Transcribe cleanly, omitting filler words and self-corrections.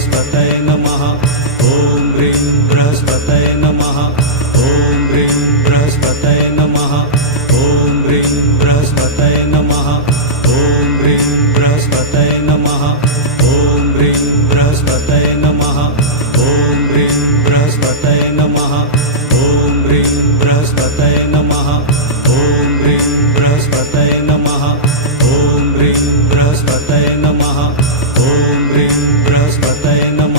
बृहस्पतये नमः। ॐ ह्रीं बृहस्पतये नमः। ॐ ह्रीं बृहस्पतये नमः। ॐ ह्रीं बृहस्पतये नमः। ॐ ह्रीं बृहस्पतये नमः। ॐ ह्रीं बृहस्पतये नमः। ॐ ह्रीं बृहस्पतये नमः। ॐ ह्रीं बृहस्पतये नमः। ॐ ह्रीं बृहस्पतये नमः। ॐ ह्रीं बृहस्पतये नमः। ॐ ह्रीं बृहस्पतये नमः।